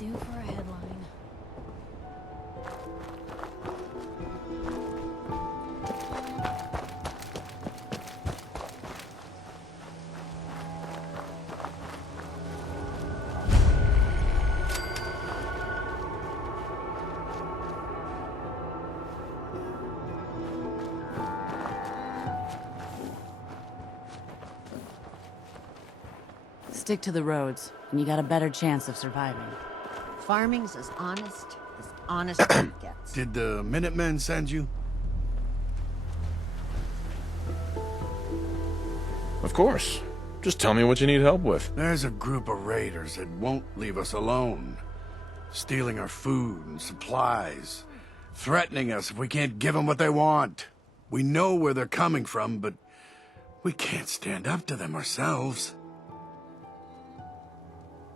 do for a headline. Stick to the roads, and you got a better chance of surviving. Farming's as honest as it gets. Did the Minutemen send you? Of course. Just tell me what you need help with. There's a group of raiders that won't leave us alone. Stealing our food and supplies. Threatening us if we can't give them what they want. We know where they're coming from, but we can't stand up to them ourselves.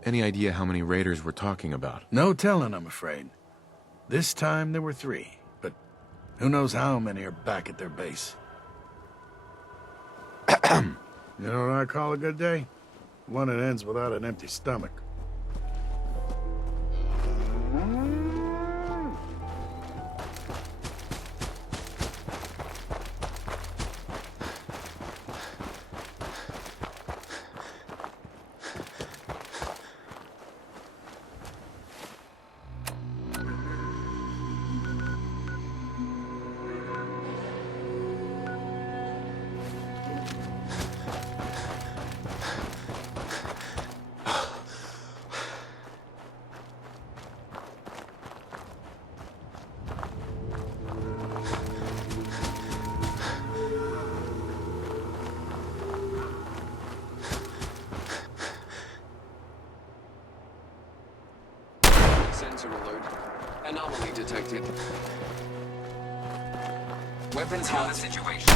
Any idea how many raiders we're talking about? No telling, I'm afraid. This time there were 3, but who knows how many are back at their base. You know what I call a good day? One that ends without an empty stomach. Sensor alert. Anomaly detected. Weapons on the situation.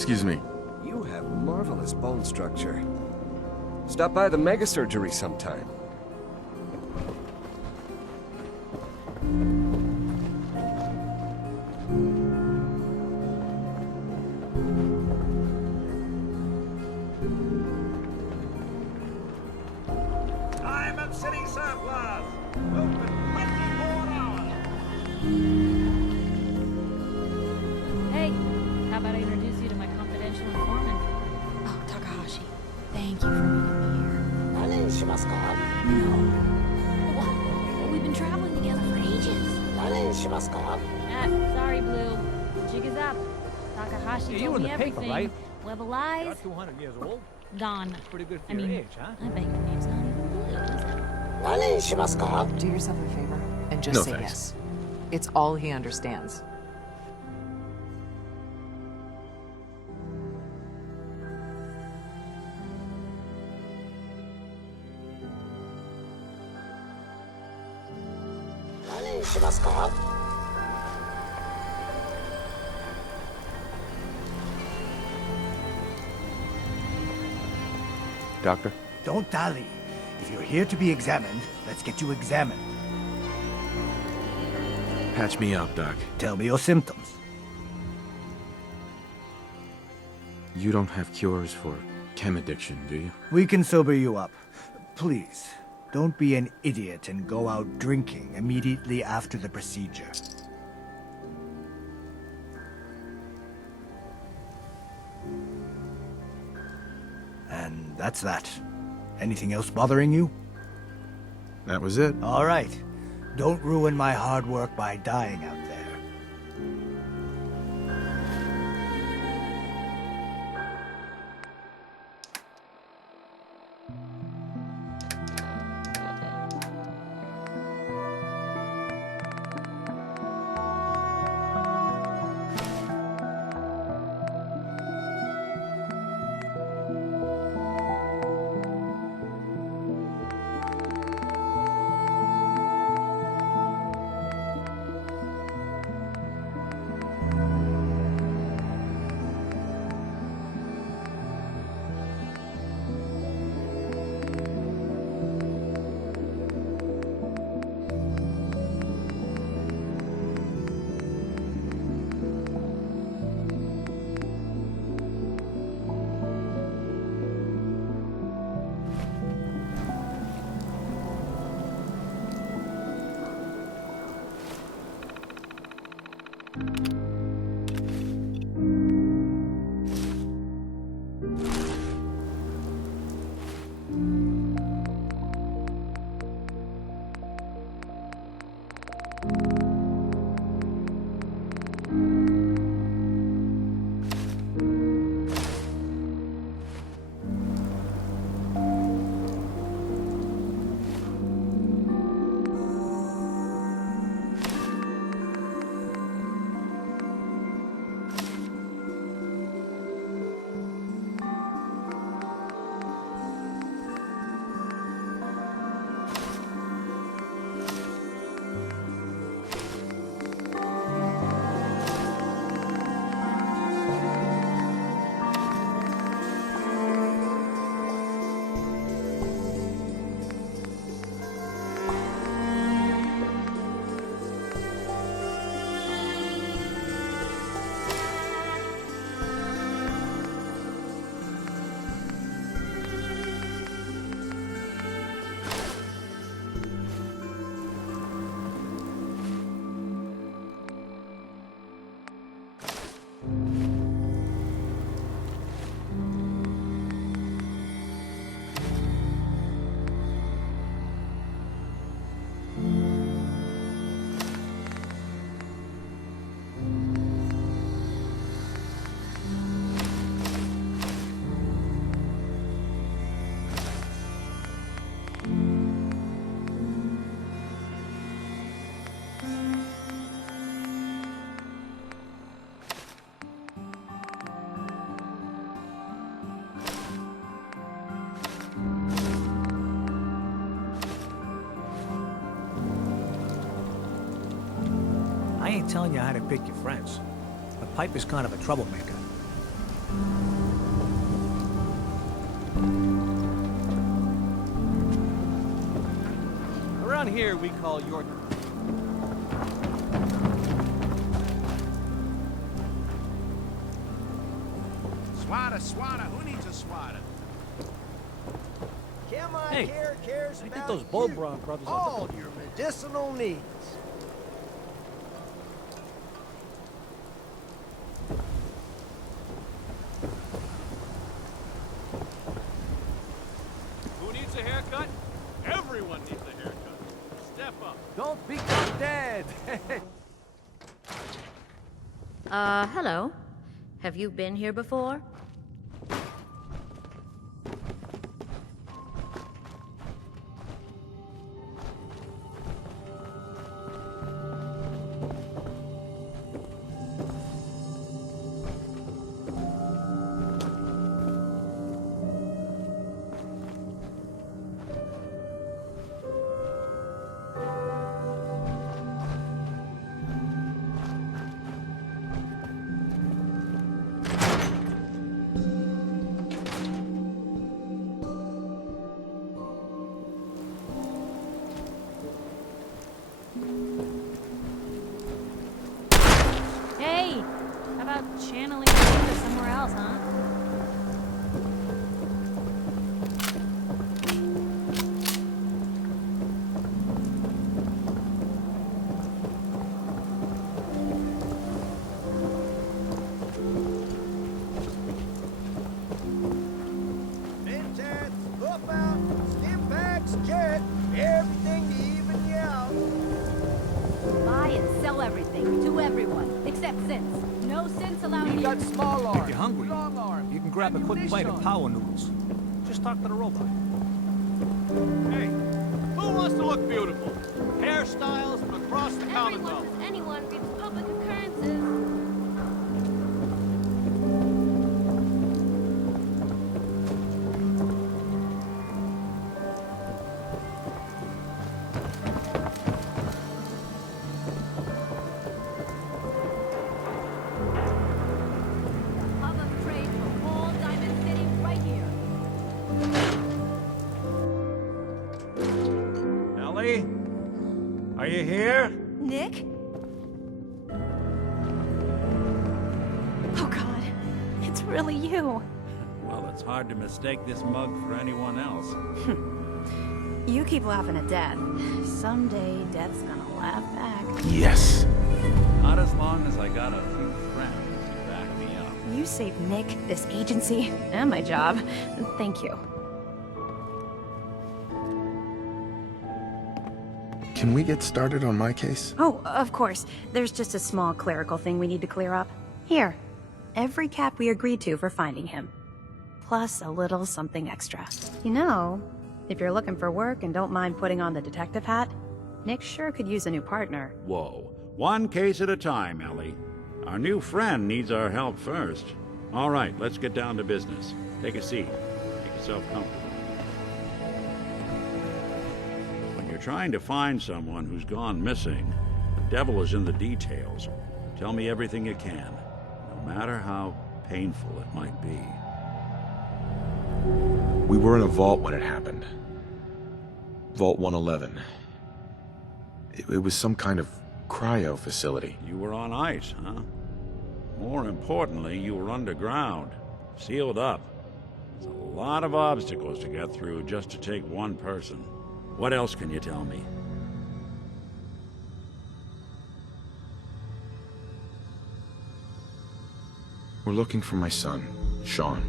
Excuse me. You have marvelous bone structure. Stop by the mega surgery sometime. I'm at city surplus. Open 24 hours. Hey, how about I introduce you to my confidential informant? Oh, Takahashi, thank you for meeting me here. No. Well, we've been traveling together for ages. Sorry, Blue. Jig is up. Takahashi You told in me the paper, everything. right? Web of lies, You're 200 years old. gone. Pretty good for I your mean, age, huh? I bet your name's not even Blue, is it? Do yourself a favor and just No, say thanks. yes. It's all he understands. Doctor? Don't dally. If you're here to be examined, let's get you examined. Patch me up, Doc. Tell me your symptoms. You don't have cures for chem addiction, do you? We can sober you up. Please, don't be an idiot and go out drinking immediately after the procedure. And that's that. Anything else bothering you? That was it. All right. Don't ruin my hard work by dying out there. I ain't telling you how to pick your friends. But Piper's kind of a troublemaker. Around here, we call your... Swatter, who needs a swatter? Hey, Care cares I think about those you. Bulbron brothers are... All your medicinal needs. Who needs a haircut? Everyone needs a haircut. Step up. Don't become dead. Hello. Have you been here before? Hey! How about channeling your anger somewhere else, huh? Vincent, hoof out, stim packs, jet, everything to even you out. Buy and sell everything to everyone, except Sins. No Sins allowed We here. got small arms. If you're hungry, long arms, you can grab a quick bite of ammunition. power noodles. Just talk to the robot. Hey, who wants to look beautiful? Hairstyles from across the Everyone Commonwealth. says anyone reads public occurrences. Hub of trade for all Diamond City right here. Ellie? Are you here? Nick? Oh god, it's really you. Well, it's hard to mistake this mug for anyone else. You keep laughing at Death. Someday, Death's gonna laugh back. Yes. Not as long as I got a few friends to back me up. You saved Nick, this agency, and my job. Thank you. Can we get started on my case? Oh, of course. There's just a small clerical thing we need to clear up. Here. Every cap we agreed to for finding him. Plus a little something extra. You know, if you're looking for work and don't mind putting on the detective hat, Nick sure could use a new partner. Whoa. One case at a time, Ellie. Our new friend needs our help first. All right, let's get down to business. Take a seat. Make yourself comfortable. When you're trying to find someone who's gone missing, the devil is in the details. Tell me everything you can, no matter how painful it might be. We were in a vault when it happened. Vault 111. It was some kind of cryo facility. You were on ice, huh? More importantly, you were underground, sealed up. There's a lot of obstacles to get through just to take one person. What else can you tell me? We're looking for my son, Sean.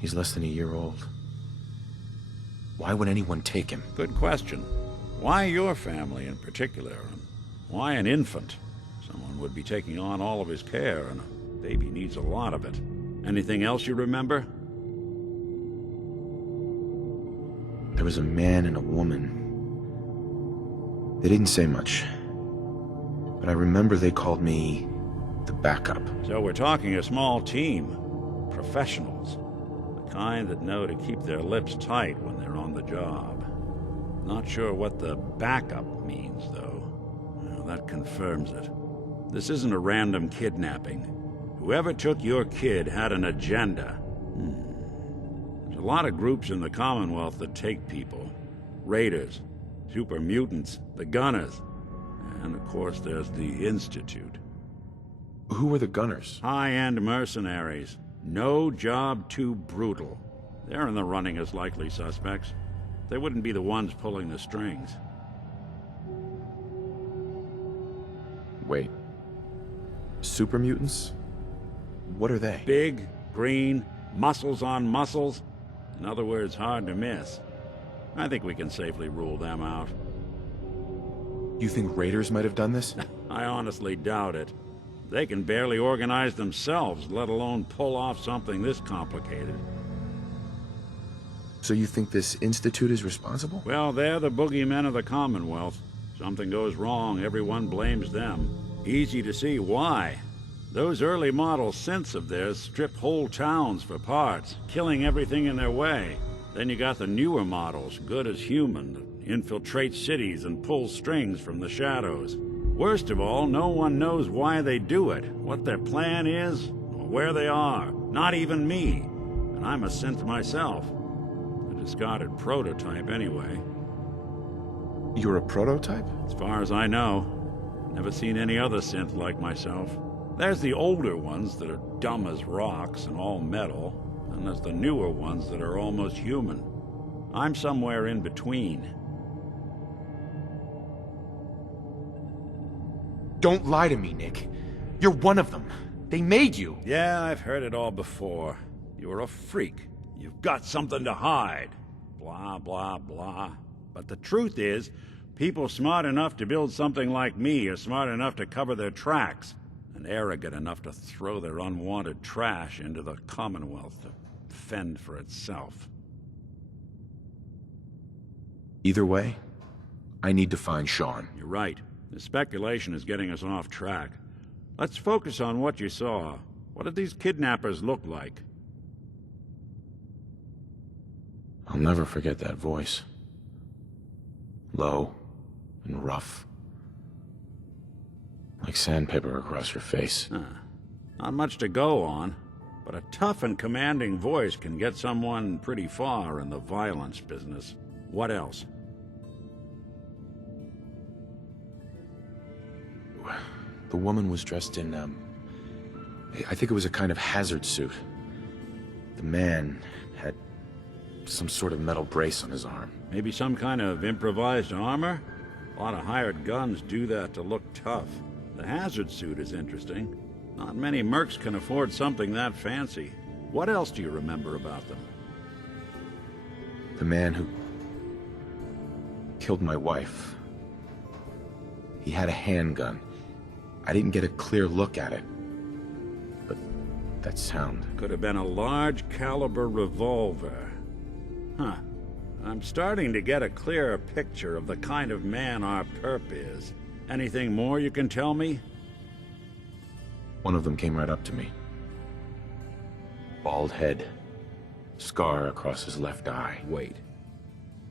He's less than a year old. Why would anyone take him? Good question. Why your family in particular? And why an infant? Someone would be taking on all of his care, and a baby needs a lot of it. Anything else you remember? There was a man and a woman. They didn't say much. But I remember they called me the backup. So we're talking a small team. Professionals. The kind that know to keep their lips tight when they're on the job. Not sure what the backup means, though. Well, that confirms it. This isn't a random kidnapping. Whoever took your kid had an agenda. There's a lot of groups in the Commonwealth that take people. Raiders, super mutants, the Gunners, and of course there's the Institute. Who were the Gunners? High-end mercenaries. No job too brutal. They're in the running as likely suspects. They wouldn't be the ones pulling the strings. Wait. Super mutants? What are they? Big, green, muscles on muscles. In other words, hard to miss. I think we can safely rule them out. You think raiders might have done this? I honestly doubt it. They can barely organize themselves, let alone pull off something this complicated. So you think this Institute is responsible? Well, they're the boogeymen of the Commonwealth. Something goes wrong, everyone blames them. Easy to see why. Those early model synths of theirs strip whole towns for parts, killing everything in their way. Then you got the newer models, good as human, that infiltrate cities and pull strings from the shadows. Worst of all, no one knows why they do it, what their plan is, or where they are. Not even me. And I'm a synth myself. A discarded prototype, anyway. You're a prototype? As far as I know. Never seen any other synth like myself. There's the older ones that are dumb as rocks and all metal, and there's the newer ones that are almost human. I'm somewhere in between. Don't lie to me, Nick. You're one of them. They made you. Yeah, I've heard it all before. You're a freak. You've got something to hide. Blah, blah, blah. But the truth is, people smart enough to build something like me are smart enough to cover their tracks, and arrogant enough to throw their unwanted trash into the Commonwealth to fend for itself. Either way, I need to find Sean. You're right. The speculation is getting us off track. Let's focus on what you saw. What did these kidnappers look like? I'll never forget that voice. Low and rough. Like sandpaper across your face. Not much to go on, but a tough and commanding voice can get someone pretty far in the violence business. What else? The woman was dressed in, I think it was a kind of hazard suit. The man had some sort of metal brace on his arm. Maybe some kind of improvised armor? A lot of hired guns do that to look tough. The hazard suit is interesting. Not many mercs can afford something that fancy. What else do you remember about them? The man who killed my wife. He had a handgun. I didn't get a clear look at it, but that sound. Could have been a large caliber revolver. Huh. I'm starting to get a clearer picture of the kind of man our perp is. Anything more you can tell me? One of them came right up to me. Bald head. Scar across his left eye. Wait.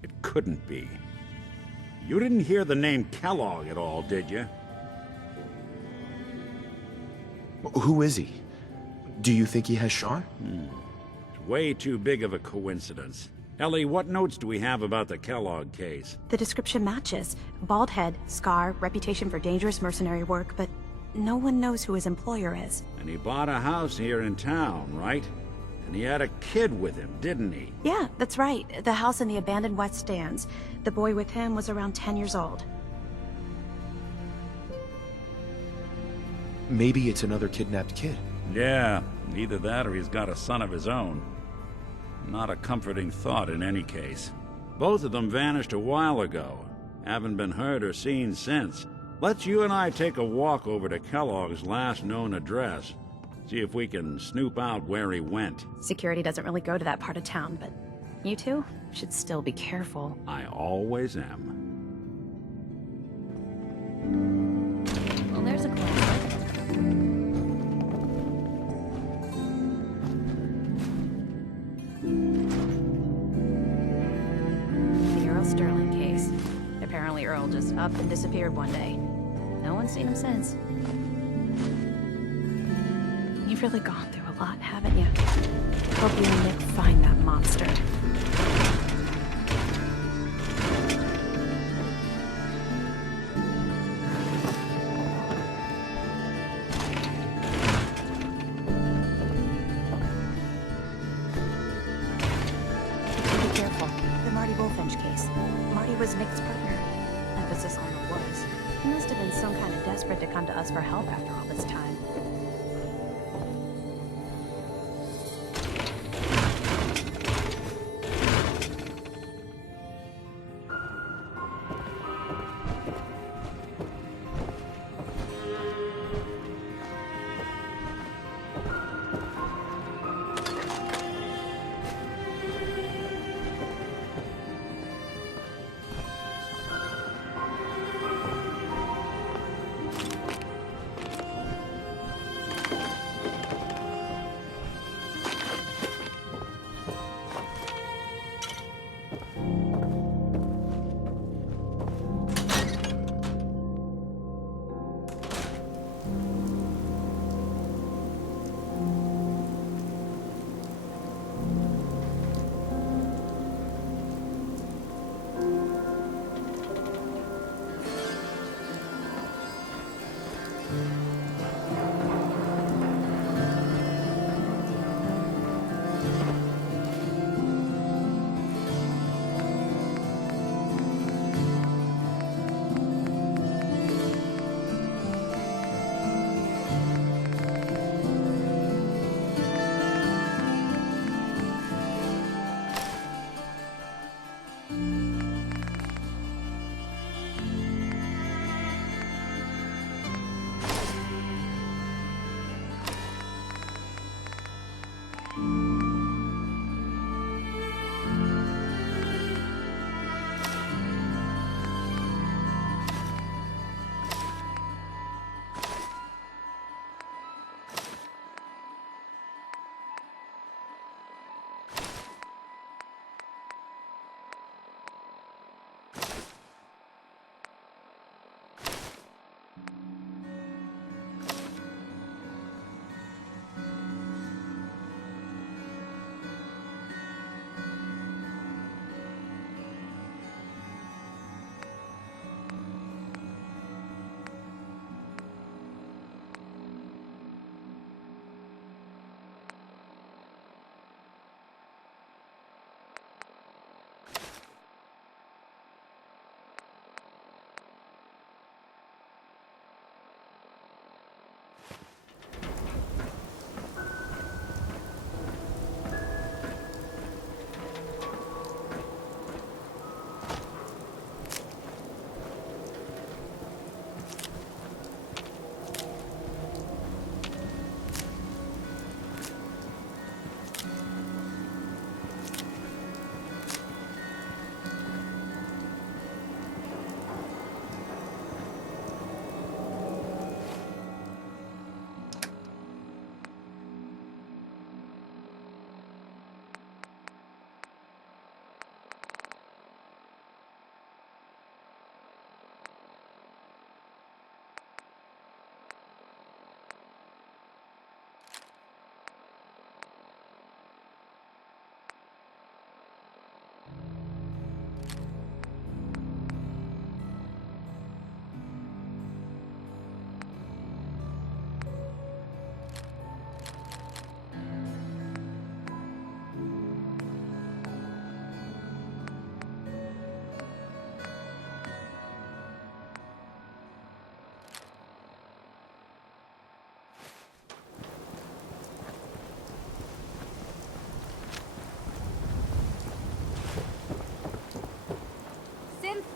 It couldn't be. You didn't hear the name Kellogg at all, did you? Who is he? Do you think he has Sean? It's way too big of a coincidence. Ellie, what notes do we have about the Kellogg case? The description matches. Bald head, scar, reputation for dangerous mercenary work, but no one knows who his employer is. And he bought a house here in town, right? And he had a kid with him, didn't he? Yeah, that's right. The house in the abandoned West Stands. The boy with him was around 10 years old. Maybe it's another kidnapped kid. Yeah, either that or he's got a son of his own. Not a comforting thought in any case. Both of them vanished a while ago. Haven't been heard or seen since. Let's you and I take a walk over to Kellogg's last known address. See if we can snoop out where he went. Security doesn't really go to that part of town, but you two should still be careful. I always am. Well, there's a classic. The Earl Sterling case. Apparently Earl just up and disappeared one day. No one's seen him since. You You've really gone through a lot, haven't you? Hope you and Nick find that monster. Be careful. The Marty Bullfinch case. Marty was Nick's partner. Emphasis on the was. He must have been some kind of desperate to come to us for help after all this time.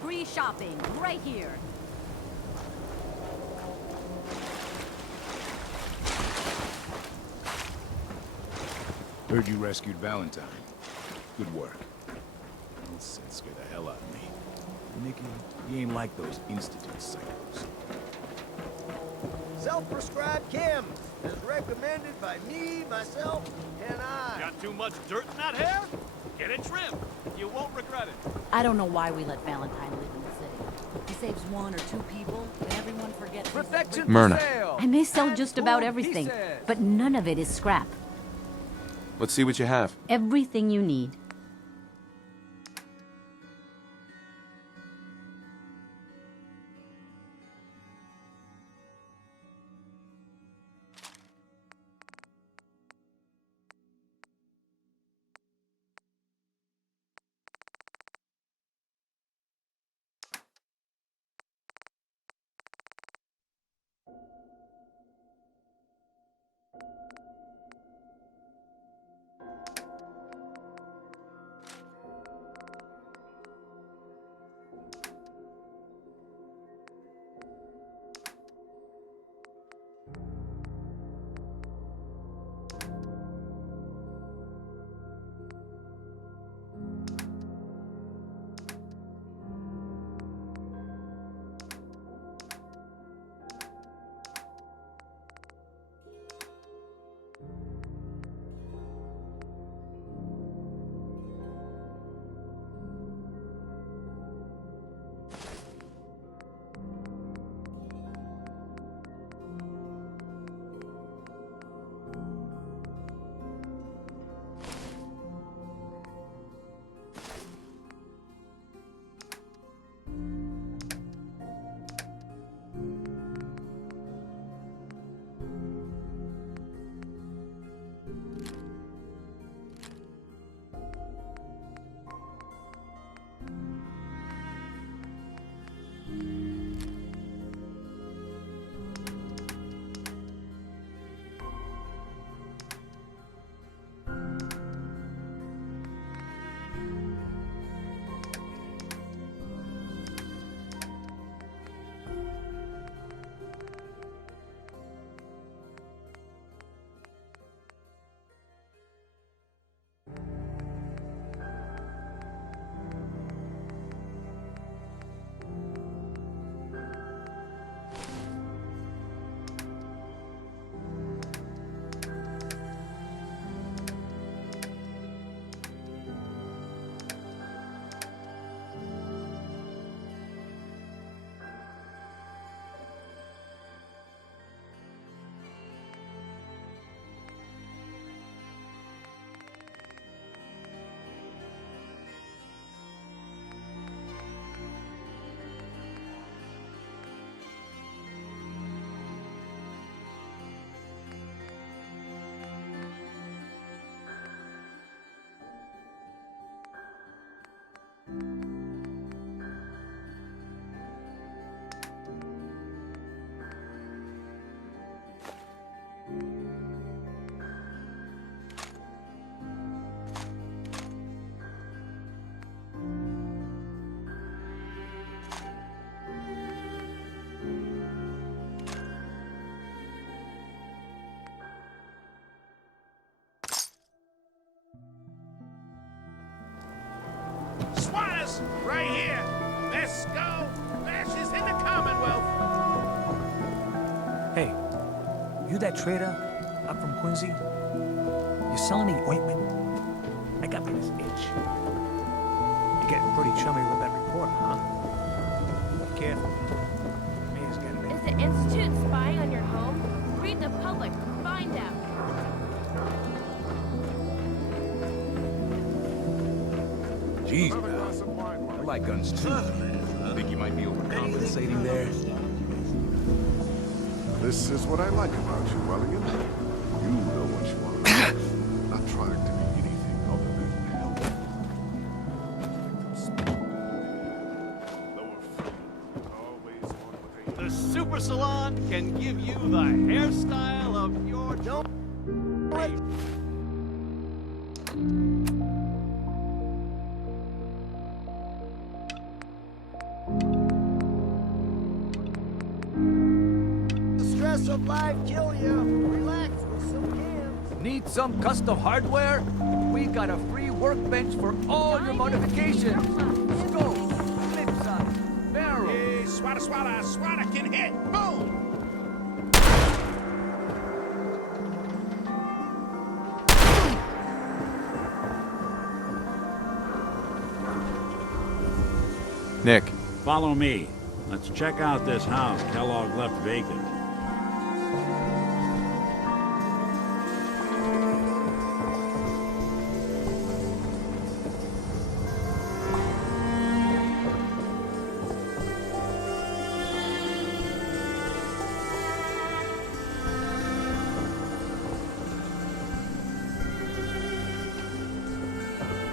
Free shopping, right here. Heard you rescued Valentine. Good work. This scared the hell out of me. Nicky, he ain't like those Institute psychos. Self-prescribed chems, as recommended by me, myself, and I. Got too much dirt in that hair? Get it trimmed. You won't regret it. I don't know why we let Valentine live in the city. He saves one or two people, and everyone forgets. Perfection Myrna. for sale. I may sell And just about gold everything, pieces. but none of it is scrap. Let's see what you have. Everything you need. Squatters, right here. Let's go. Fascists in the Commonwealth. Hey, you that trader up from Quincy? You selling me ointment? I got me this itch. You're getting pretty chummy with that reporter, huh? Be careful. Mayor's got it. Is the Institute spying on your home? Read the public. Find out. Jeez, pal. I like guns too. Think you might be overcompensating there? This is what I like about you, Welligan. You know what you want to do. Not trying to be anything other than help. The Super Salon can give you the hairstyle of your dreams. The stress of life kill you. Relax with some cans. Need some custom hardware? We got a free workbench for all your modifications. Scope, flip side, barrel. Hey, swatter can hit. Boom. Nick. Follow me. Let's check out this house Kellogg left vacant.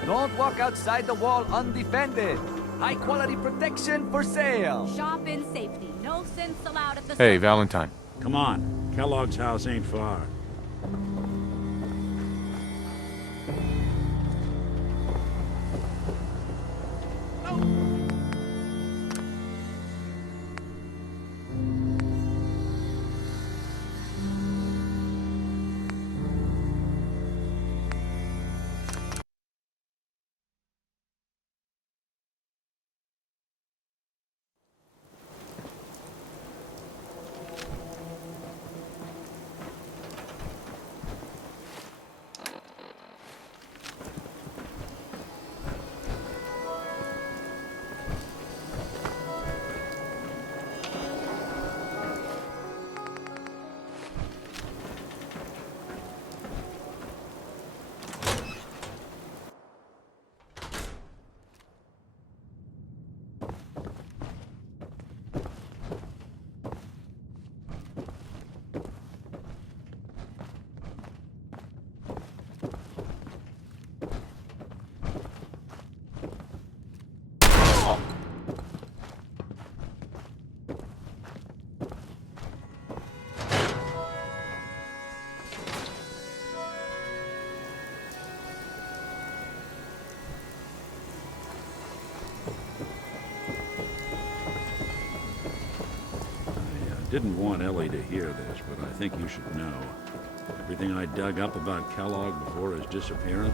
Don't walk outside the wall undefended. High quality protection for sale. Shop in safety. No sense allowed at the Hey, Valentine. Come on, Kellogg's house ain't far. Didn't want Ellie to hear this, but I think you should know. Everything I dug up about Kellogg before his disappearance.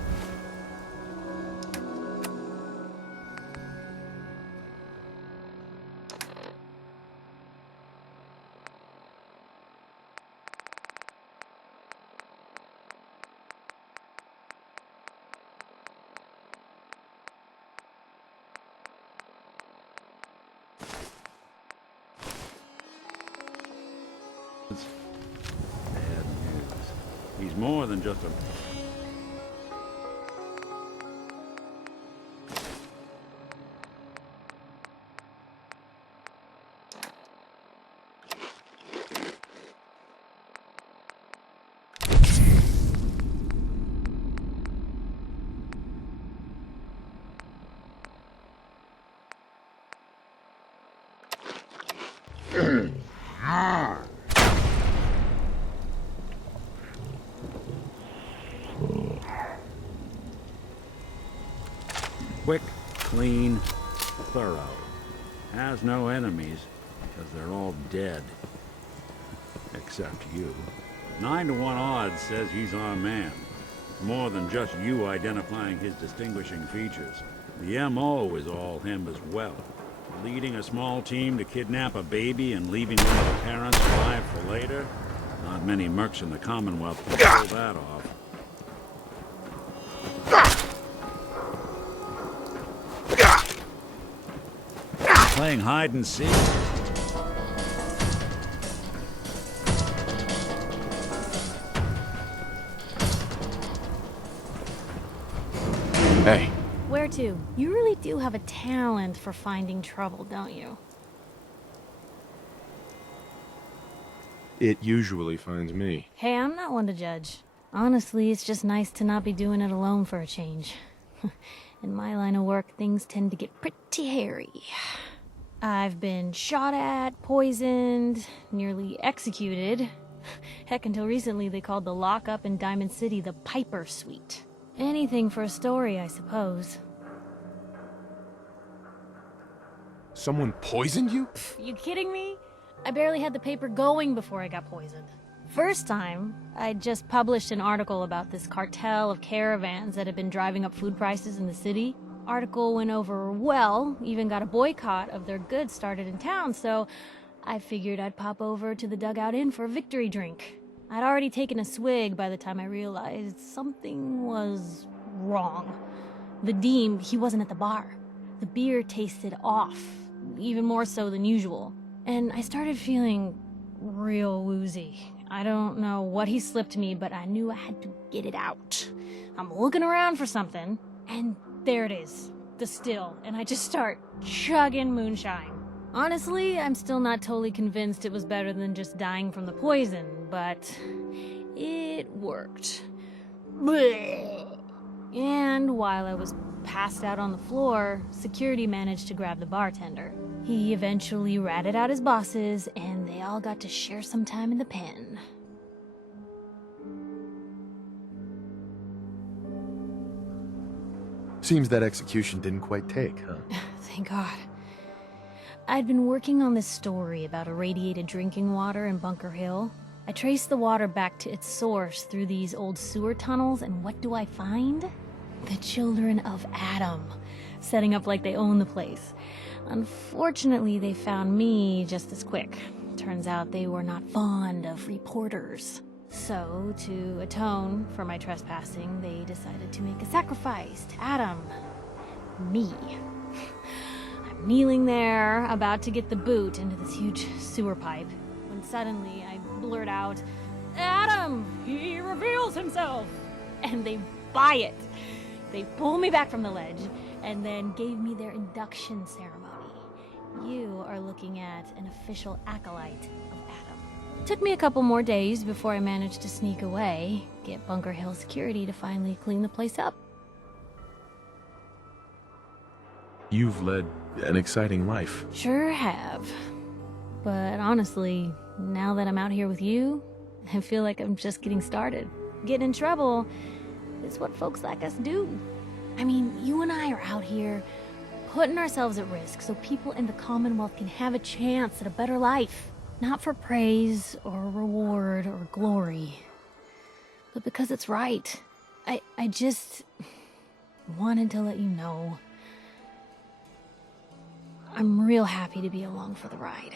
Bad news. He's more than just a... Quick, clean, thorough. Has no enemies, because they're all dead. Except you. 9 to 1 odds says he's our man. More than just you identifying his distinguishing features. The M.O. is all him as well. Leading a small team to kidnap a baby and leaving one of the parents alive for later? Not many mercs in the Commonwealth can pull that off. Playing hide and seek? Hey. Where to? You really do have a talent for finding trouble, don't you? It usually finds me. Hey, I'm not one to judge. Honestly, it's just nice to not be doing it alone for a change. In my line of work, things tend to get pretty hairy. I've been shot at, poisoned, nearly executed. Heck, until recently they called the lockup in Diamond City the Piper Suite. Anything for a story, I suppose. Someone poisoned you? You kidding me? I barely had the paper going before I got poisoned. First time, I just published an article about this cartel of caravans that had been driving up food prices in the city. Article went over well, even got a boycott of their goods started in town, so I figured I'd pop over to the Dugout Inn for a victory drink. I'd already taken a swig by the time I realized something was wrong. The Dean, he wasn't at the bar. The beer tasted off, even more so than usual. And I started feeling real woozy. I don't know what he slipped me, but I knew I had to get it out. I'm looking around for something, and there it is, the still, and I just start chugging moonshine. Honestly, I'm still not totally convinced it was better than just dying from the poison, but it worked. Blech. And while I was passed out on the floor, security managed to grab the bartender. He eventually ratted out his bosses, and they all got to share some time in the pen. Seems that execution didn't quite take, huh? Thank God. I'd been working on this story about irradiated drinking water in Bunker Hill. I traced the water back to its source through these old sewer tunnels, and what do I find? The children of Adam, setting up like they own the place. Unfortunately, they found me just as quick. Turns out they were not fond of reporters. So, to atone for my trespassing, they decided to make a sacrifice to Adam. Me. I'm kneeling there, about to get the boot into this huge sewer pipe, when suddenly I blurt out, "Adam! He reveals himself!" And they buy it. They pull me back from the ledge, and then gave me their induction ceremony. You are looking at an official acolyte of Adam. Took me a couple more days before I managed to sneak away, get Bunker Hill security to finally clean the place up. You've led an exciting life. Sure have. But honestly, now that I'm out here with you, I feel like I'm just getting started. Getting in trouble is what folks like us do. I mean, you and I are out here putting ourselves at risk so people in the Commonwealth can have a chance at a better life. Not for praise or reward or glory, but because it's right. I just wanted to let you know I'm real happy to be along for the ride.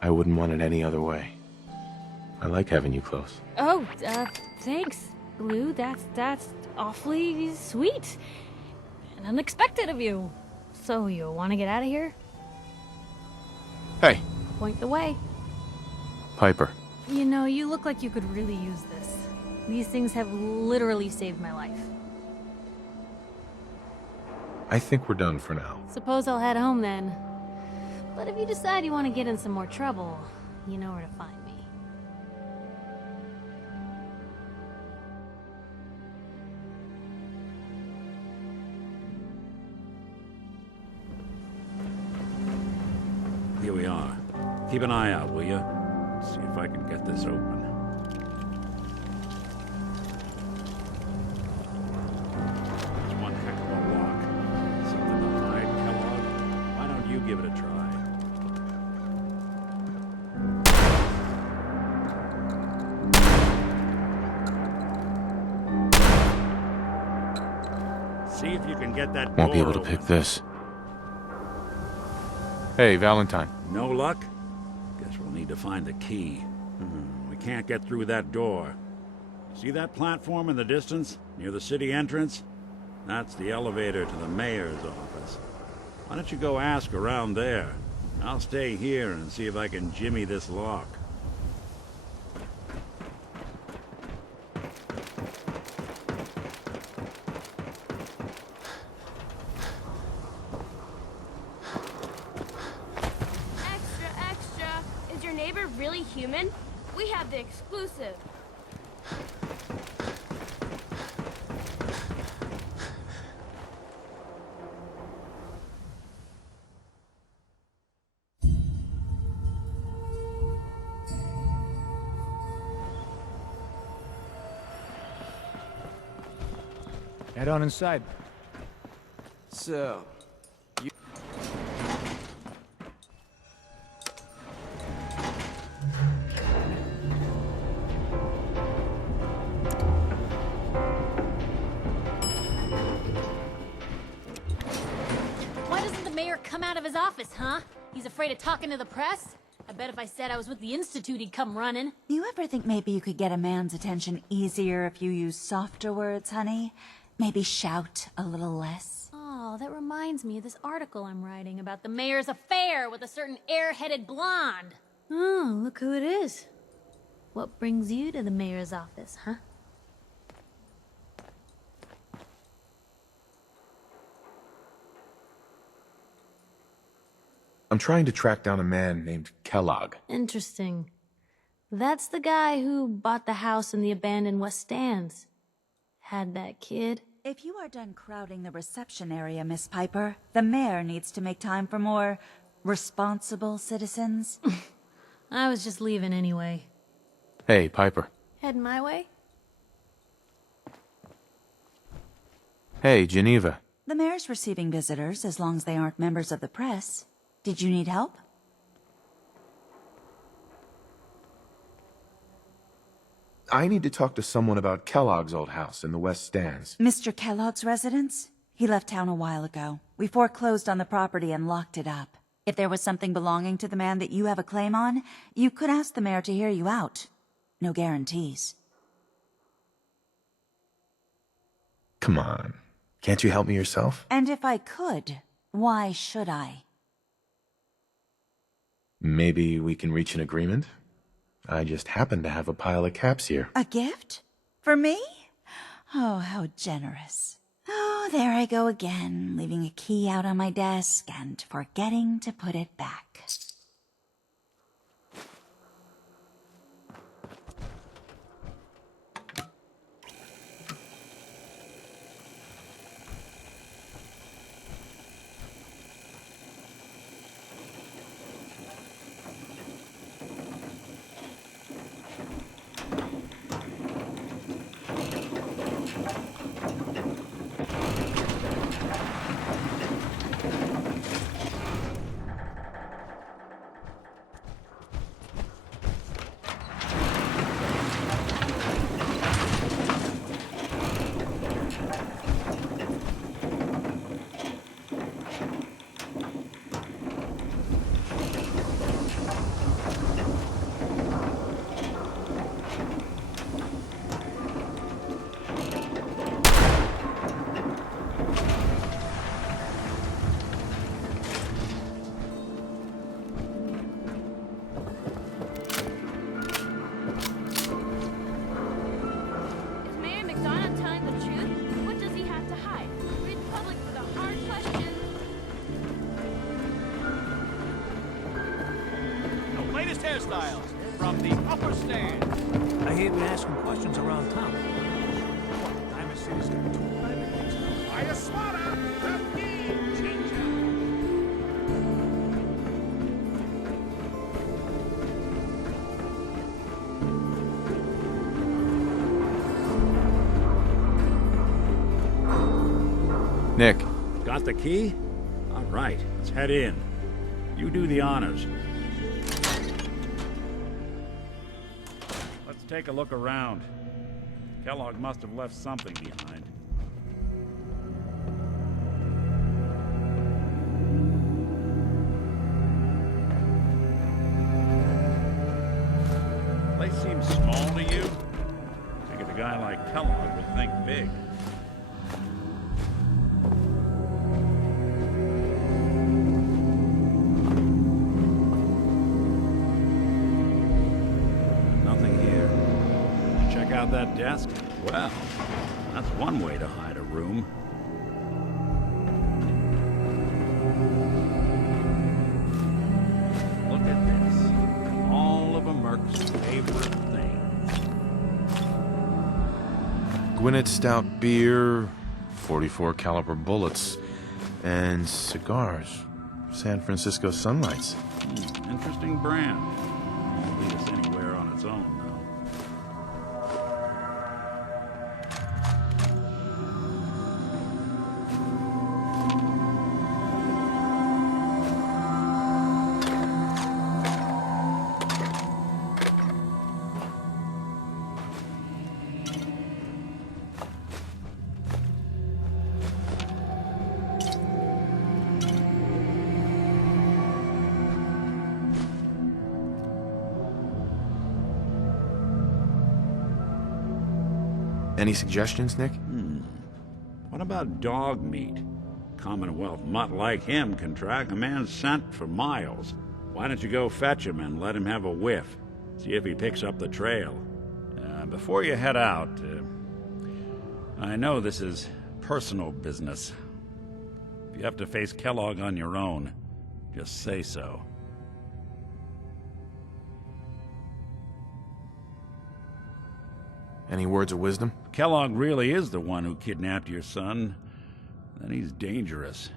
I wouldn't want it any other way. I like having you close. Oh, thanks, Blue. That's awfully sweet and unexpected of you. So you want to get out of here? Hey. Point the way. Piper. You know, you look like you could really use this. These things have literally saved my life. I think we're done for now. Suppose I'll head home then. But if you decide you want to get in some more trouble, you know where to find me. Here we are. Keep an eye out, will you? See if I can get this open. It's one heck of a lock. Something to hide, Kellogg? Why don't you give it a try? See if you can get that Won't be door able to open. pick this. Hey, Valentine. No luck? Guess we'll need to find the key. We can't get through that door. See that platform in the distance, near the city entrance? That's the elevator to the mayor's office. Why don't you go ask around there? I'll stay here and see if I can jimmy this lock. Really human? We have the exclusive. Head on inside. So, you... Why doesn't the mayor come out of his office, huh? He's afraid of talking to the press? I bet if I said I was with the Institute, he'd come running. You ever think maybe you could get a man's attention easier if you use softer words, honey? Maybe shout a little less. Oh, that reminds me of this article I'm writing about the mayor's affair with a certain airheaded blonde. Oh, look who it is. What brings you to the mayor's office, huh? I'm trying to track down a man named Kellogg. Interesting. That's the guy who bought the house in the abandoned West Stands. Had that kid. If you are done crowding the reception area, Miss Piper, the mayor needs to make time for more responsible citizens. I was just leaving anyway. Hey, Piper. Heading my way? Hey, Geneva. The mayor's receiving visitors as long as they aren't members of the press. Did you need help? I need to talk to someone about Kellogg's old house in the West Stands. Mr. Kellogg's residence? He left town a while ago. We foreclosed on the property and locked it up. If there was something belonging to the man that you have a claim on, you could ask the mayor to hear you out. No guarantees. Come on. Can't you help me yourself? And if I could, why should I? Maybe we can reach an agreement? I just happen to have a pile of caps here. A gift? For me? Oh, how generous. Oh, there I go again, leaving a key out on my desk and forgetting to put it back. Hairstyles from the upper stand. I hear you asking questions around town. What, Diamond City's got 2 private things now? I swatter, the game changer. Nick. Got the key? All right, let's head in. You do the honors. Let's take a look around. Kellogg must have left something behind. Place seems small to you? Figured a guy like Kellogg would think big. Out that desk? Well, that's one way to hide a room. Look at this. All of a Merc's favorite things. Gwinnett Stout beer, 44 caliber bullets, and cigars. San Francisco Sunlights. Interesting brand. Won't lead us anywhere on its own. Any suggestions, Nick? about dog meat? Commonwealth mutt like him can track a man's scent for miles. Why don't you go fetch him and let him have a whiff? See if he picks up the trail. Before you head out, I know this is personal business. If you have to face Kellogg on your own, just say so. Any words of wisdom? Kellogg really is the one who kidnapped your son. Then he's dangerous.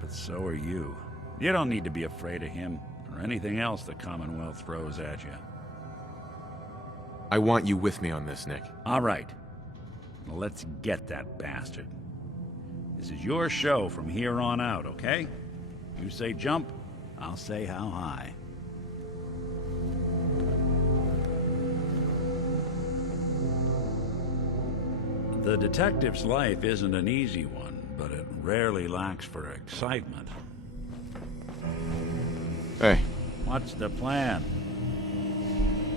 But so are you. You don't need to be afraid of him, or anything else the Commonwealth throws at you. I want you with me on this, Nick. All right. Now let's get that bastard. This is your show from here on out, okay? You say jump, I'll say how high. The detective's life isn't an easy one, but it rarely lacks for excitement. Hey. What's the plan?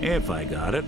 If I got it.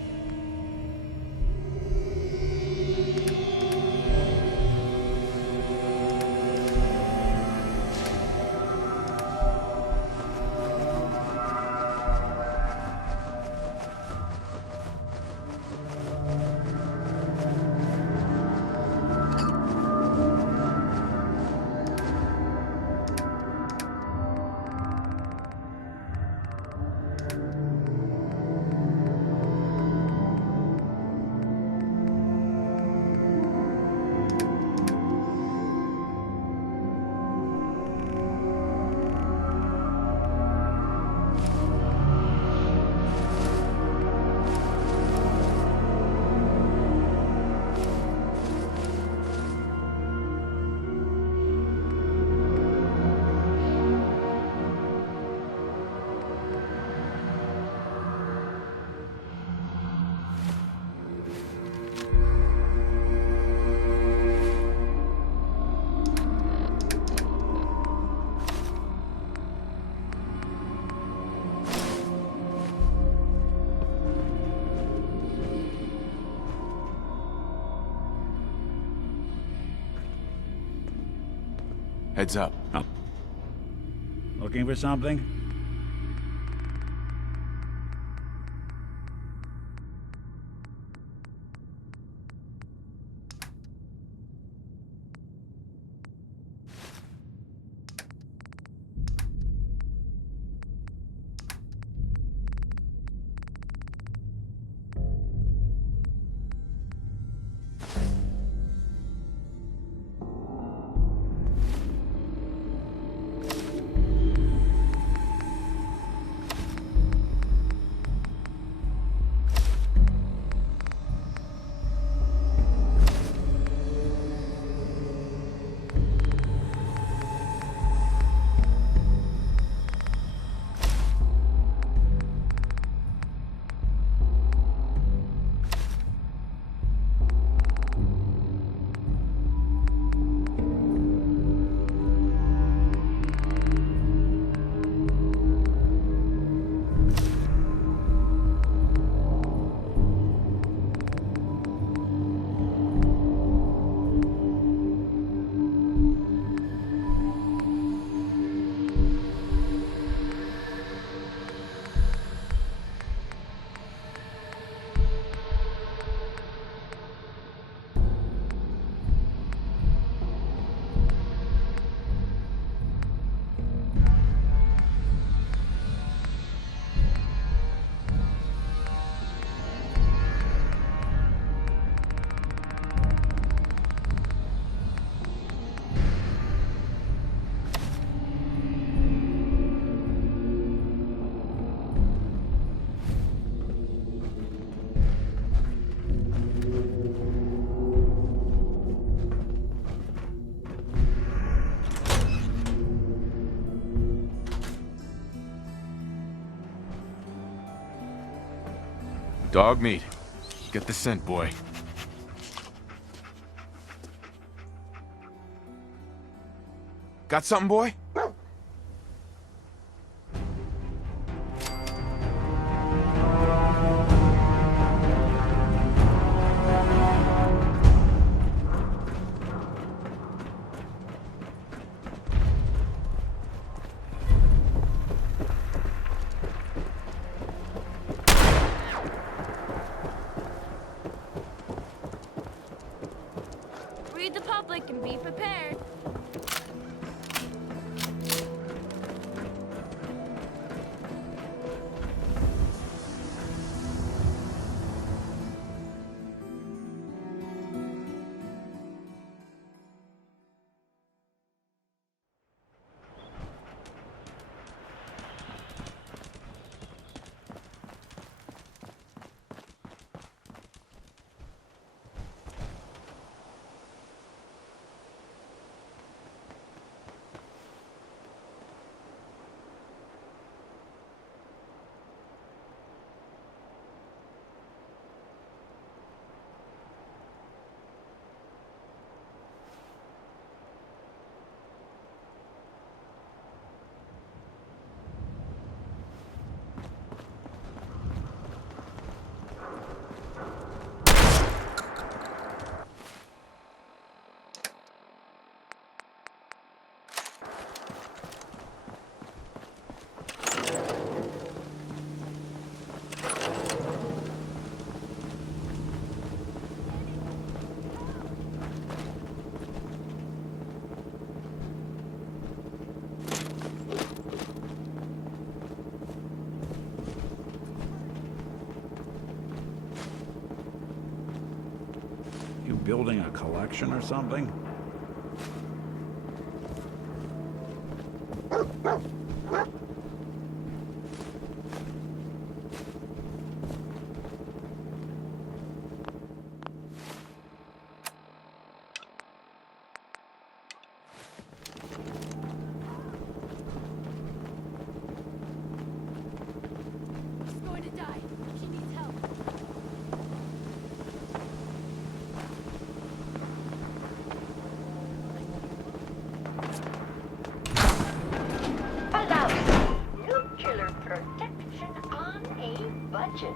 Heads up. Oh. Looking for something? Dog meat. Get the scent, boy. Got something, boy? public and be prepared. You building a collection or something? She's going to die. She needs help. Nuclear protection on a budget.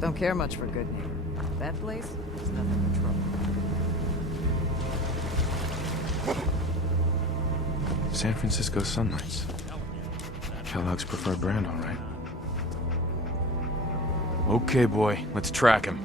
Don't care much for good name. That place is nothing but trouble. San Francisco Sunlights. Kellogg's preferred brand, all right. Okay, boy, let's track him.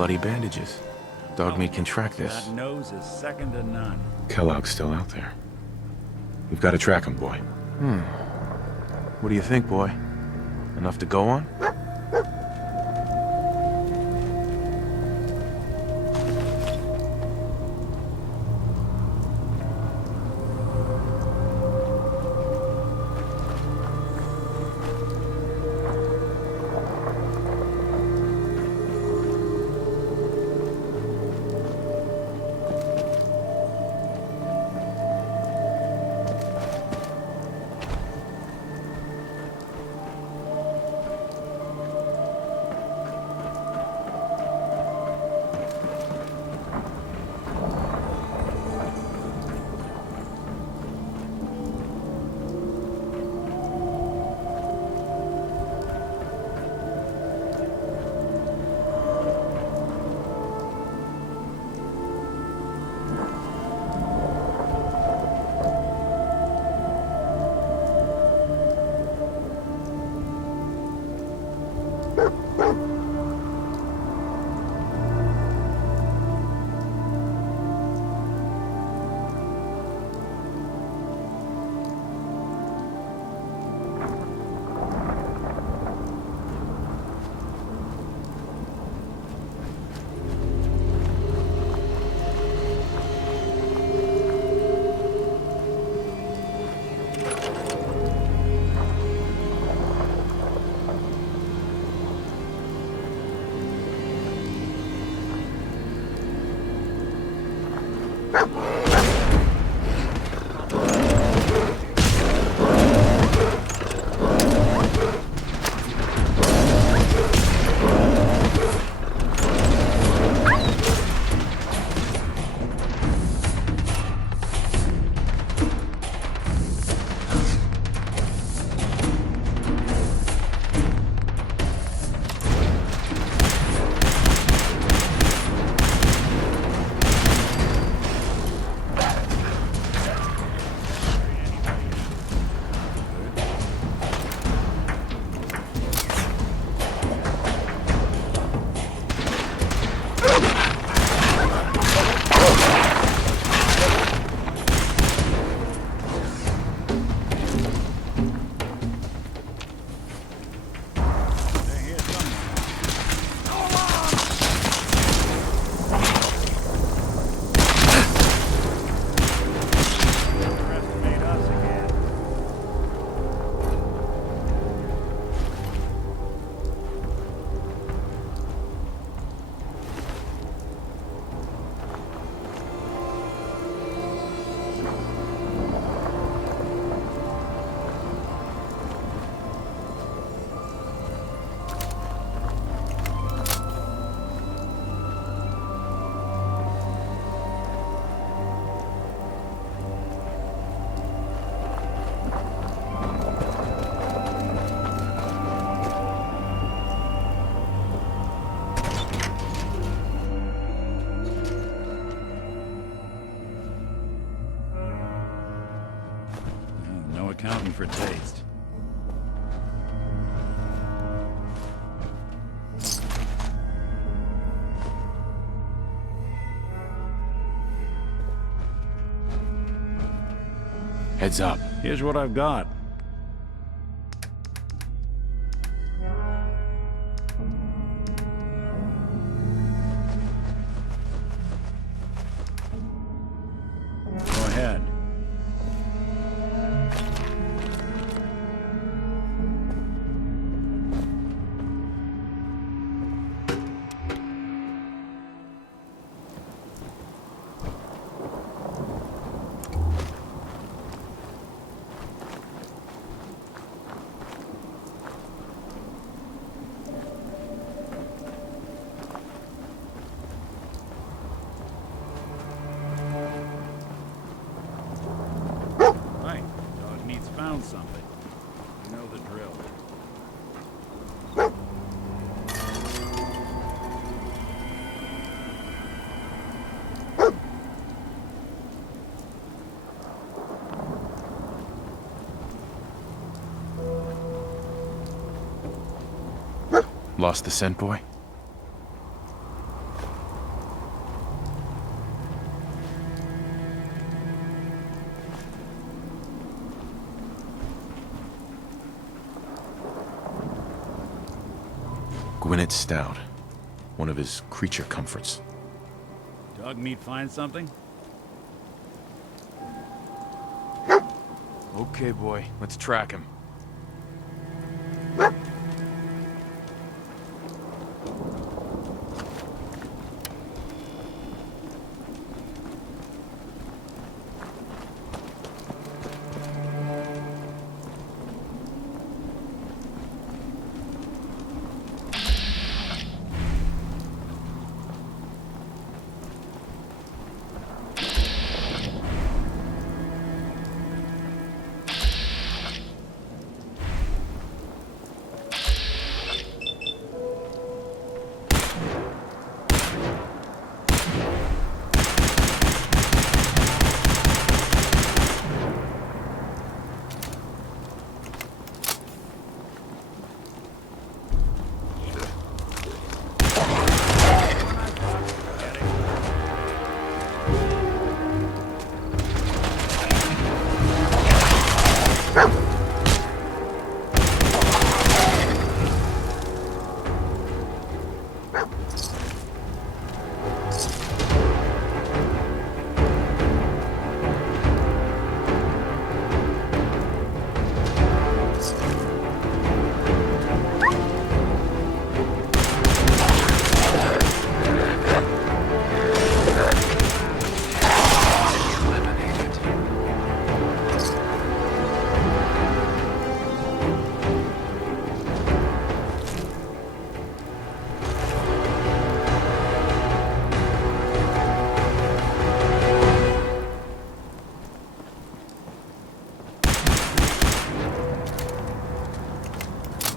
bloody bandages. Dogmeat can track this. That nose is second to none. Kellogg's still out there. We've got to track him, boy. What do you think, boy? Enough to go on? Accounting for taste. Heads up. Here's what I've got. Go ahead. Found something. You know the drill. Lost the scent, boy? Gwinnett Stout. One of his creature comforts. Dog meat find something? Okay, boy. Let's track him.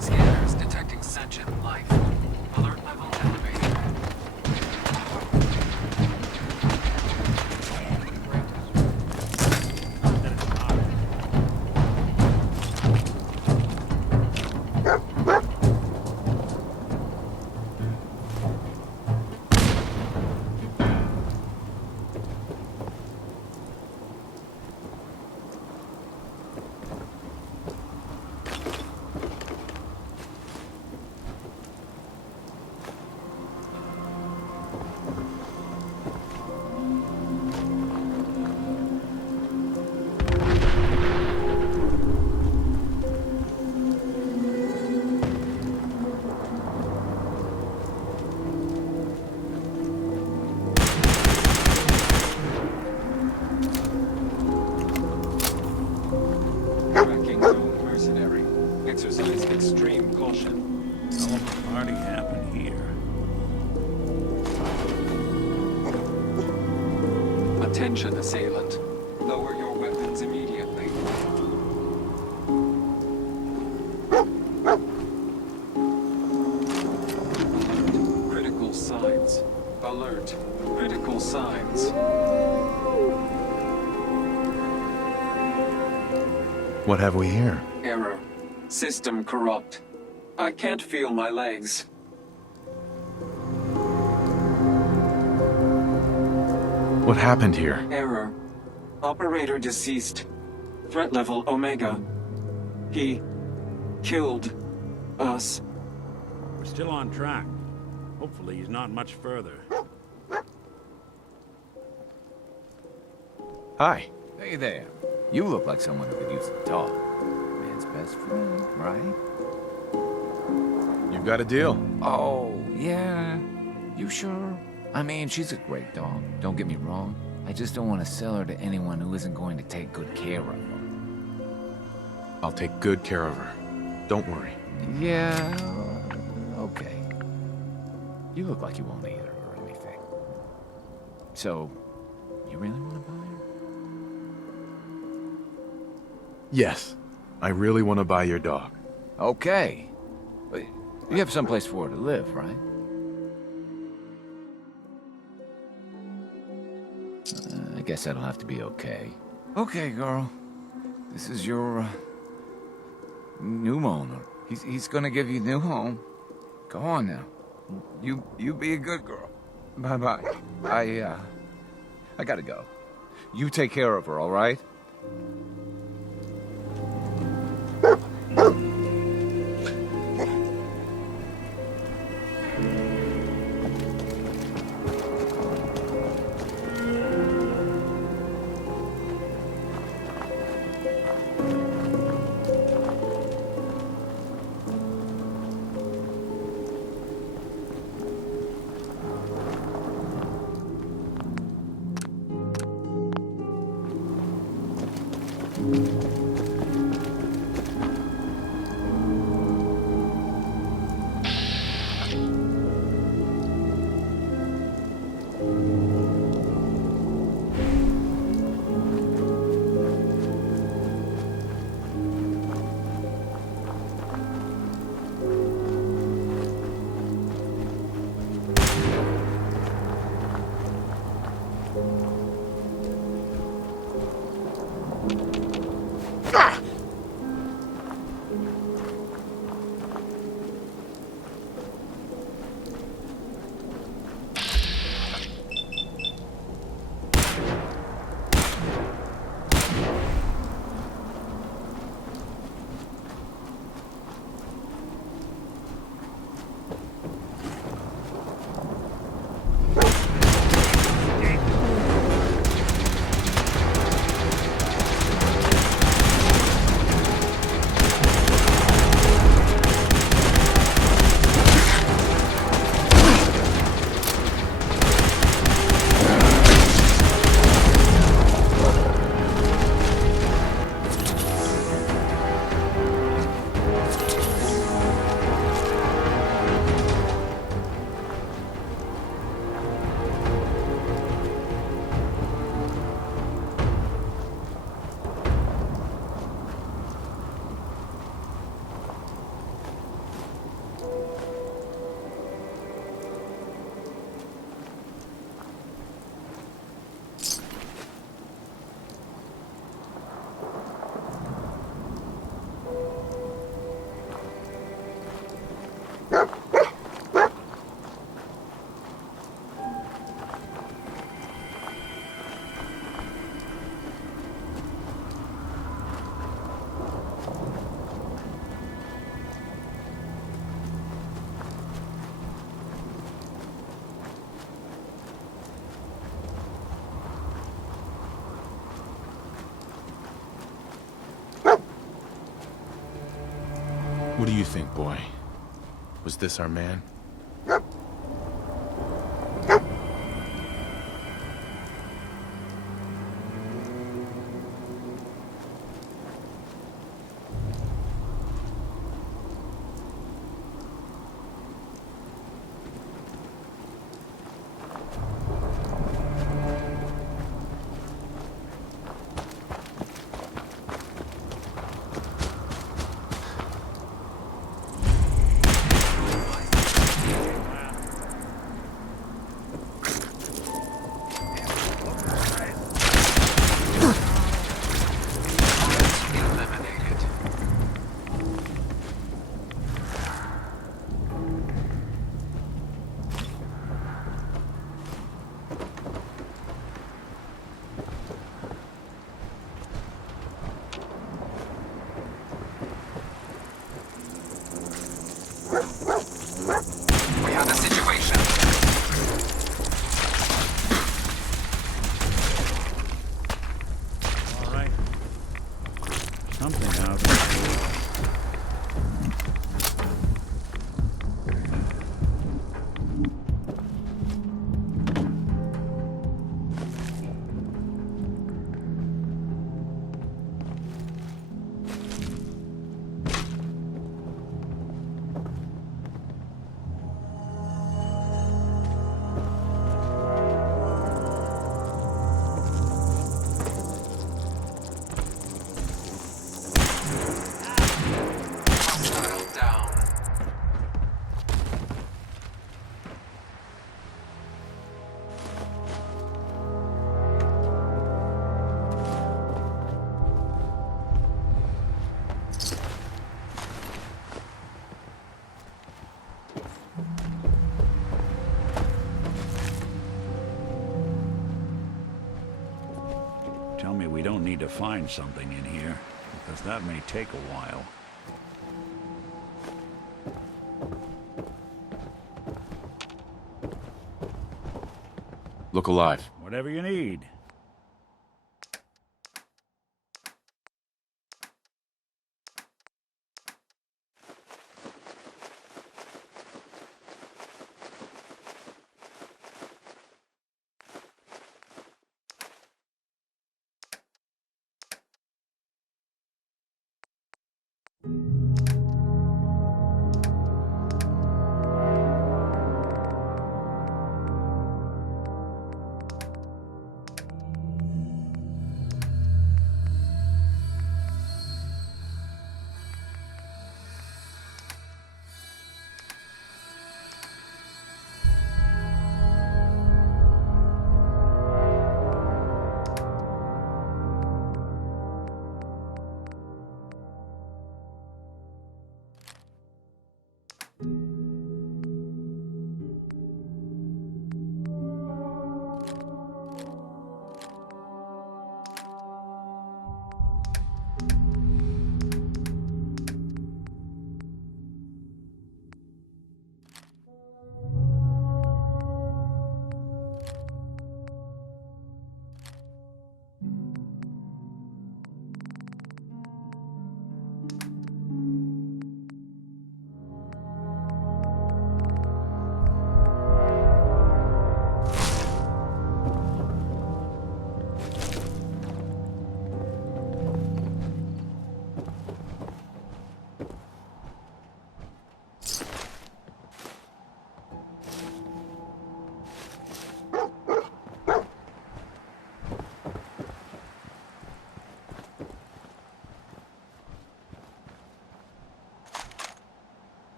Scanners detecting sentient life. Alert level elevated. Tracking zone mercenary. Exercise extreme caution. Hell of a party happened here. Attention, assailant. Lower your weapons immediately. Critical signs. Alert. Critical signs. What have we here? Error. System corrupt. I can't feel my legs. What happened here? Error. Operator deceased. Threat level Omega. He killed us. We're still on track. Hopefully he's not much further. Hi. Hey there. You look like someone who could use a dog. Man's best friend, right? You've got a deal. Oh, yeah. You sure? I mean, she's a great dog. Don't get me wrong. I just don't want to sell her to anyone who isn't going to take good care of her. I'll take good care of her. Don't worry. Yeah, okay. You look like you won't eat her or anything. So, you really want to buy her? Yes. I really want to buy your dog. Okay. But you have someplace for her to live, right? I guess that'll have to be okay. Okay, girl. This is your, new owner. He's gonna give you a new home. Go on now. You be a good girl. Bye-bye. I gotta go. You take care of her, all right? What do you think, boy? Was this our man? We have a situation. All right. Something out there. Tell me we don't need to find something in here, because that may take a while. Look alive. Whatever you need.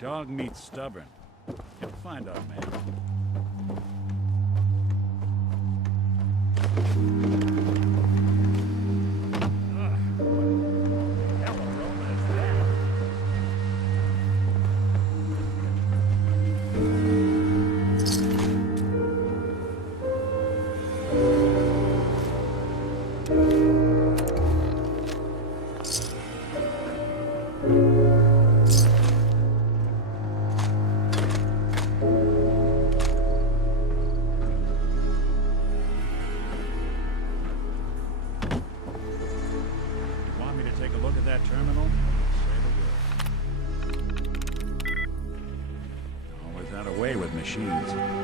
Dog meat's stubborn. He'll find our man. Ugh, what the hell aroma is that? Want me to take a look at that terminal? Say the word. Always had a way with machines. Been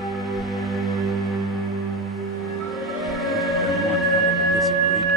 one hell of a disagreement.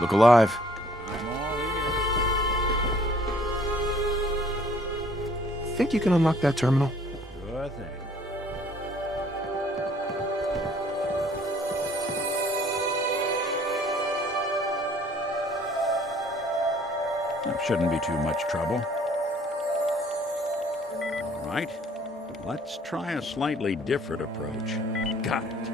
Look alive. Think you can unlock that terminal? Sure thing. That shouldn't be too much trouble. All right. Let's try a slightly different approach. Got it.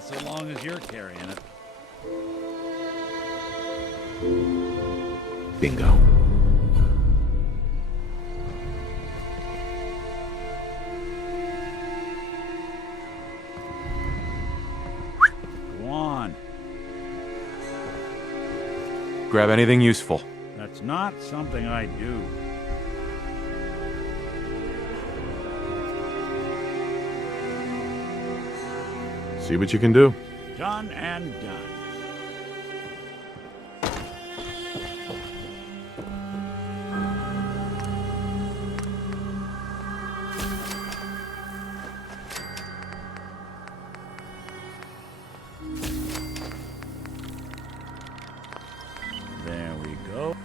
So long as you're carrying it. Bingo. Go on. Grab anything useful. That's not something I do. See what you can do. Done and done. There we go.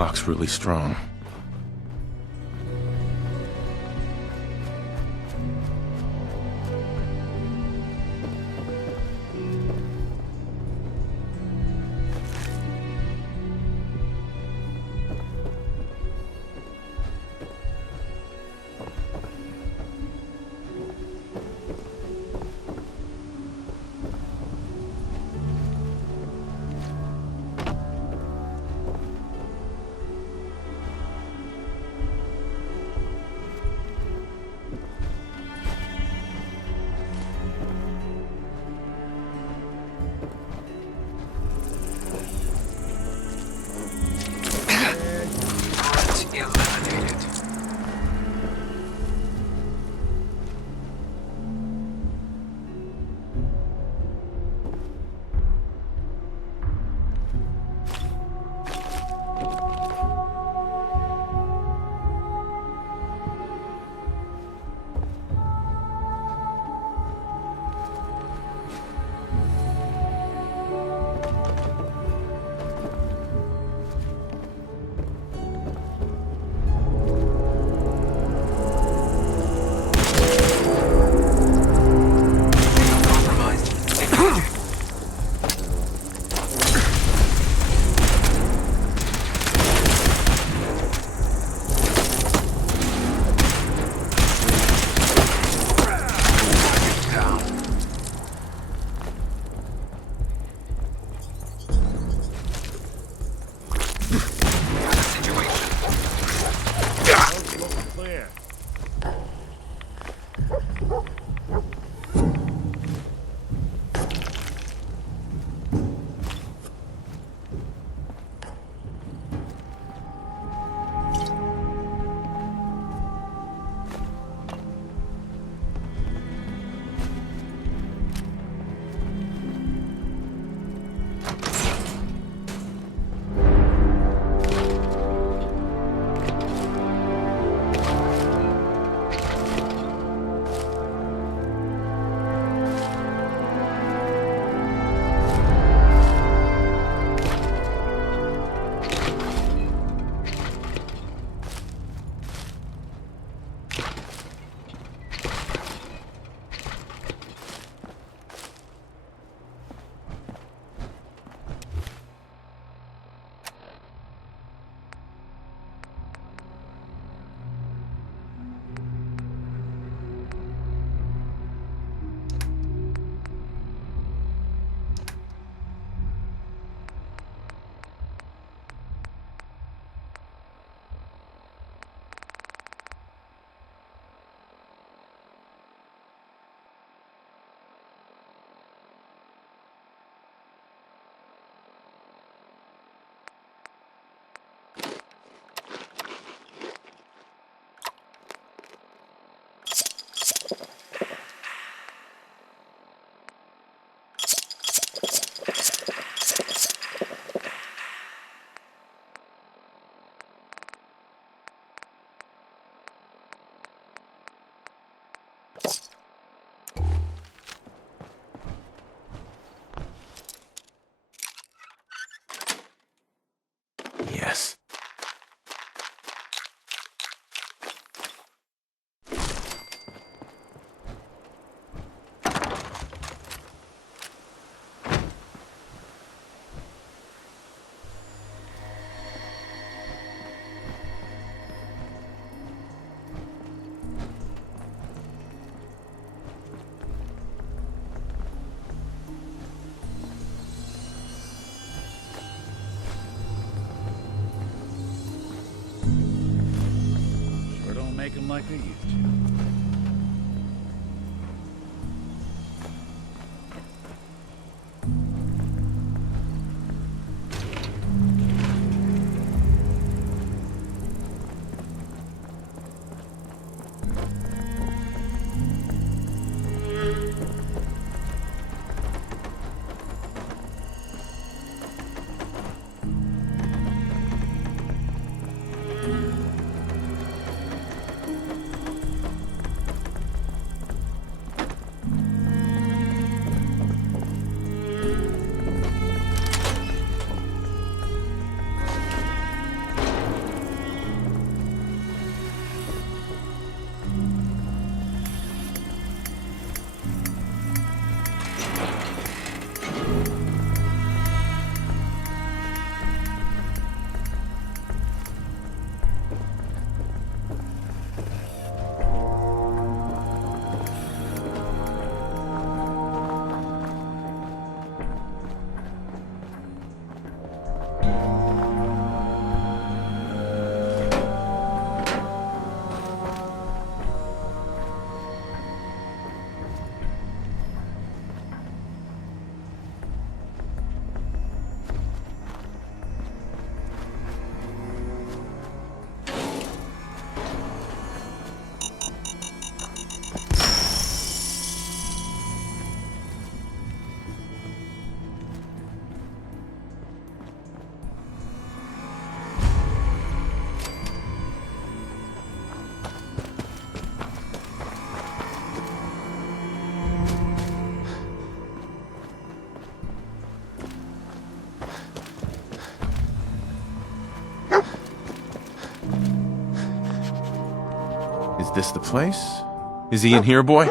Lock's really strong. Yes. Sure don't make them like they used to. Is this the place? Is he in here, boy? I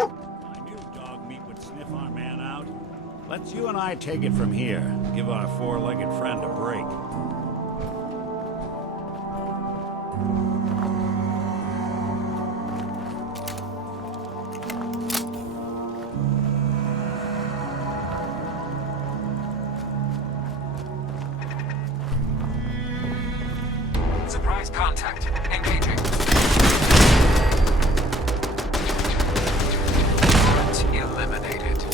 knew dog meat would sniff our man out. Let's you and I take it from here. Give our four-legged friend a break. Surprise contact. Engaging. Target eliminated.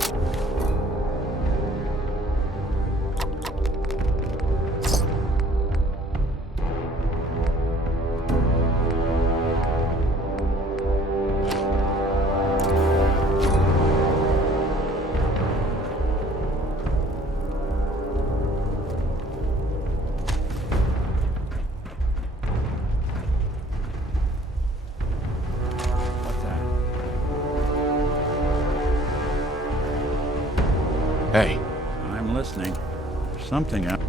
Hey. I'm listening. There's something out.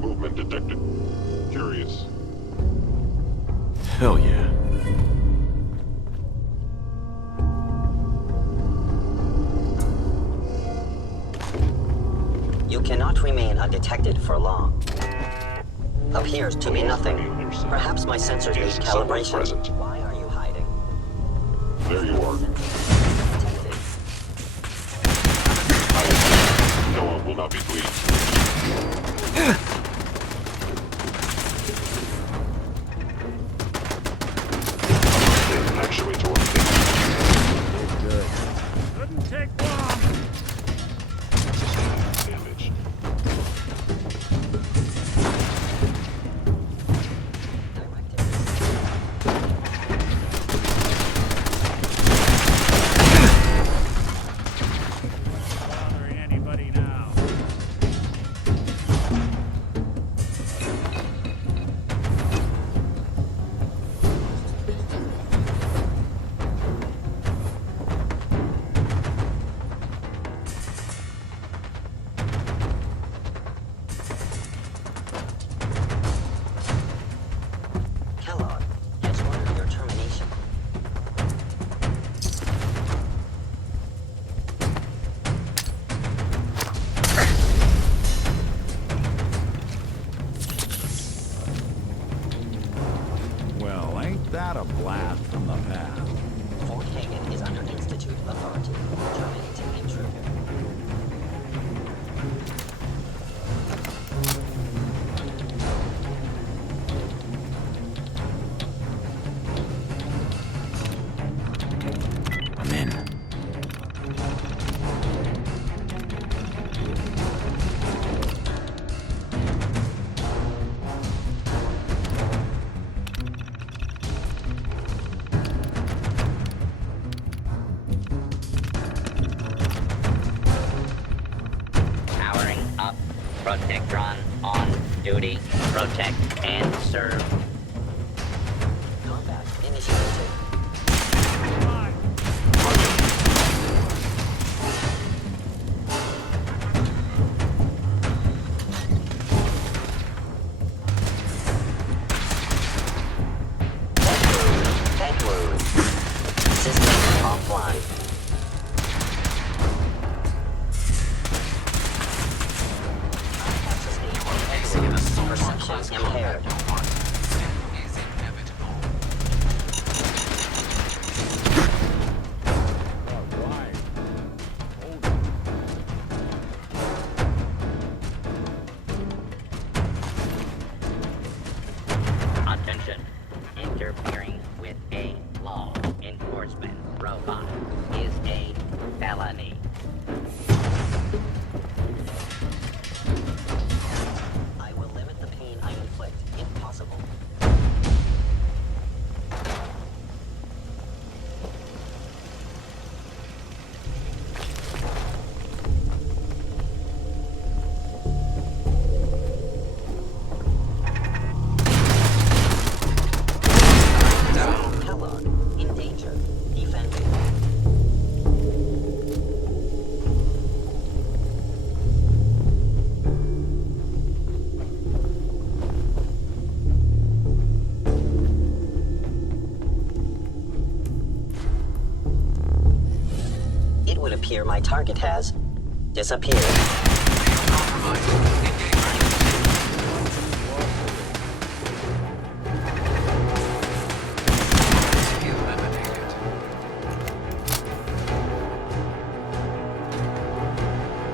Movement detected. Curious. Hell yeah. You cannot remain undetected for long. Appears to be nothing. Perhaps my sensors need calibration. Why are you hiding? There you are. No one will not be pleased. Actuator. Good. Couldn't take long. Damage. Bothering anybody now? Kellogg has ordered your termination. Well, ain't that a blast from the past? Fort Hagen is under Institute authority. Terminating intruder. I'm in. Powering up. Protectron on duty. Protect and serve. Combat initiated. Perception impaired. Attention. Interfering with a law enforcement robot is a felony. I will limit the pain I inflict, if possible. In danger. Defending. It would appear my target has disappeared.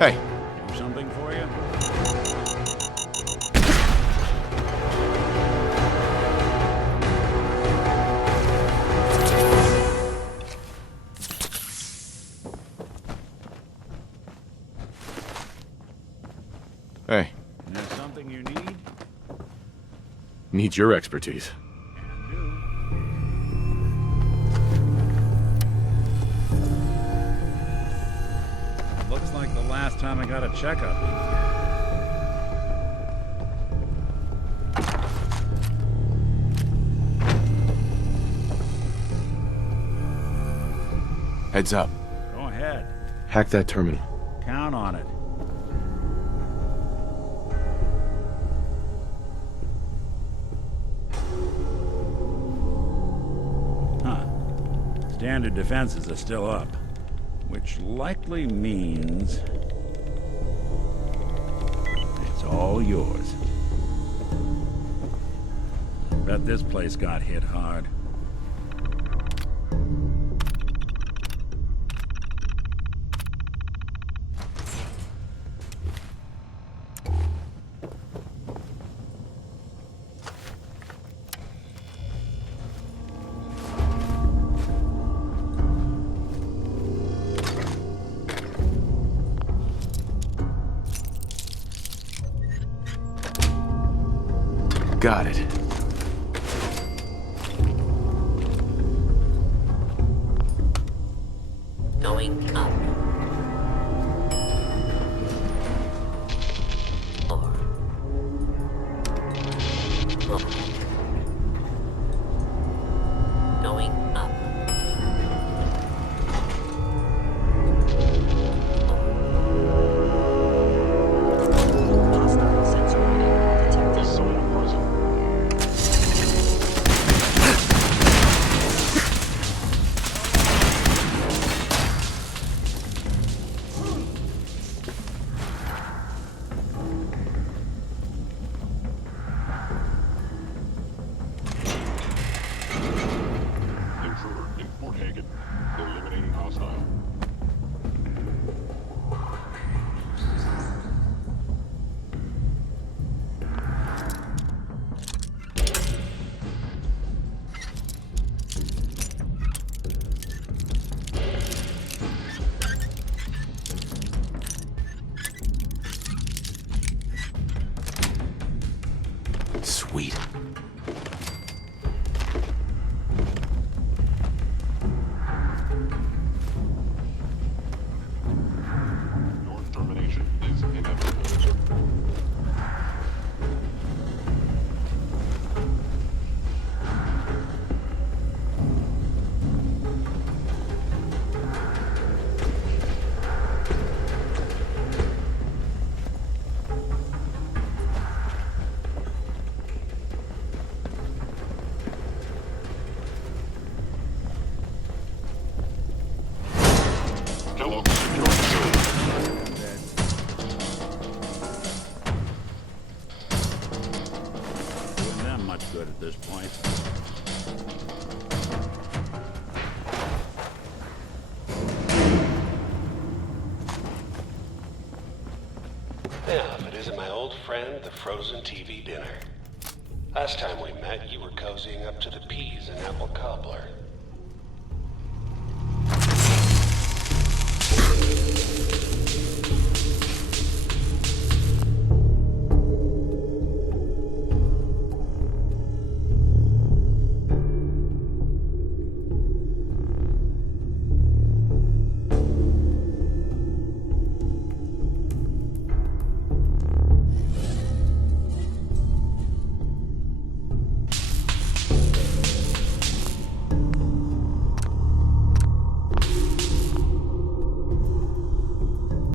Hey. Do something for you? Hey. There's something you need? Need your expertise. Looks like the last time I got a checkup. Heads up. Go ahead. Hack that terminal. Count on it. Huh. Standard defenses are still up. Which likely means it's all yours. Bet this place got hit hard. Got it. Going up. Going up. Hostile sensor reading detected. Someone present. Intruder in Fort Hagen. Eliminating hostile. Sweet. Your termination is inevitable. good at this point. Now, if it isn't my old friend, the frozen TV dinner. Last time we met, you were cozying up to the peas and apple cobbler.